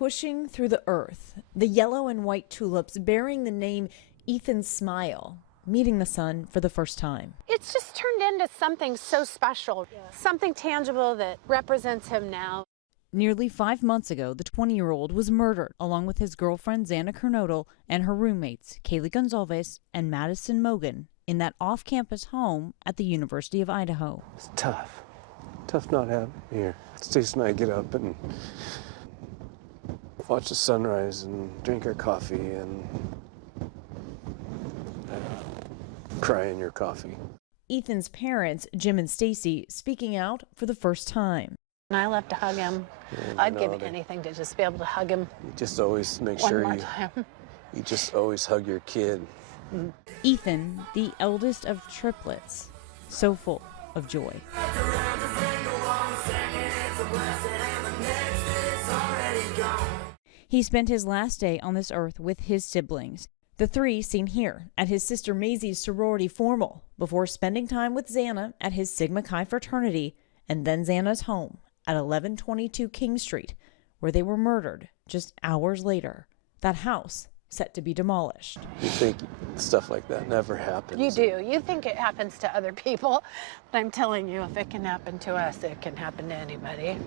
pushing through the earth, the yellow and white tulips bearing the name Ethan's Smile, meeting the sun for the first time. It's just turned into something so special, something tangible that represents him now. Nearly 5 months ago, the 20-year-old was murdered along with his girlfriend Xana Kernodle and her roommates Kaylee Gonzalez and Madison Mogan in that off-campus home at the University of Idaho. It's tough not having me here. Stacey and I get up and watch the sunrise and drink our coffee and cry in your coffee. Ethan's parents, Jim and Stacey, speaking out for the first time. And I love to hug him. I'd give anything to just be able to hug him. You just always make one sure more time. you just always hug your kid. Ethan, the eldest of triplets, so full of joy. He spent his last day on this earth with his siblings. The three seen here at his sister Maisie's sorority formal before spending time with Xana at his Sigma Chi fraternity and then Xana's home at 1122 King Street, where they were murdered just hours later. That house set to be demolished. You think stuff like that never happens. You do. You think it happens to other people, but I'm telling you, if it can happen to us, it can happen to anybody.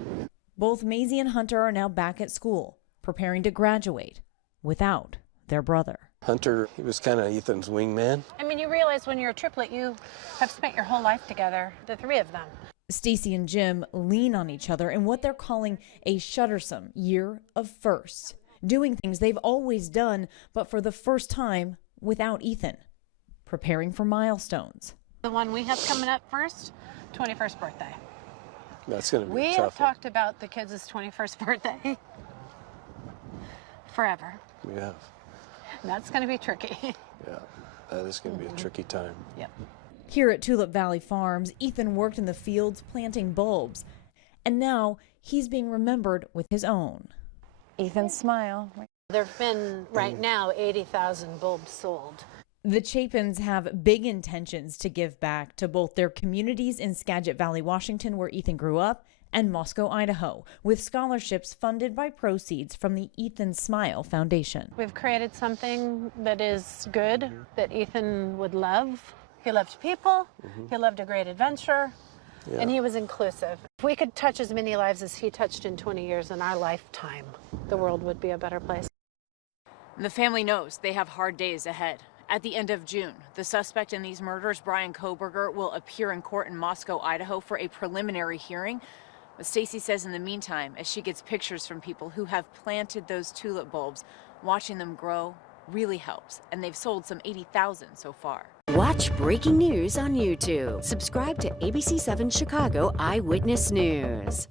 Both Maisie and Hunter are now back at school, preparing to graduate without their brother. Hunter, he was kind of Ethan's wingman. I mean, you realize when you're a triplet, you have spent your whole life together, the three of them. Stacey and Jim lean on each other in what they're calling a shuddersome year of firsts, doing things they've always done, but for the first time without Ethan, preparing for milestones. The one we have coming up first, 21st birthday. That's going to be We tough. have talked about the kids' 21st birthday forever. We have. And that's going to be tricky. Yeah, that is going to be a tricky time. Yep. Here at Tulip Valley Farms, Ethan worked in the fields planting bulbs, and now he's being remembered with his own. Ethan's Smile. There have been, right now, 80,000 bulbs sold. The Chapins have big intentions to give back to both their communities in Skagit Valley, Washington, where Ethan grew up, and Moscow, Idaho, with scholarships funded by proceeds from the Ethan Smile Foundation. We've created something that is good, that Ethan would love. He loved people, he loved a great adventure, and he was inclusive. If we could touch as many lives as he touched in 20 years in our lifetime, the world would be a better place. The family knows they have hard days ahead. At the end of June, the suspect in these murders, Brian Koberger, will appear in court in Moscow, Idaho for a preliminary hearing. But Stacey says in the meantime, as she gets pictures from people who have planted those tulip bulbs, watching them grow really helps. And they've sold some 80,000 so far. Watch breaking news on YouTube. Subscribe to ABC7 Chicago Eyewitness News.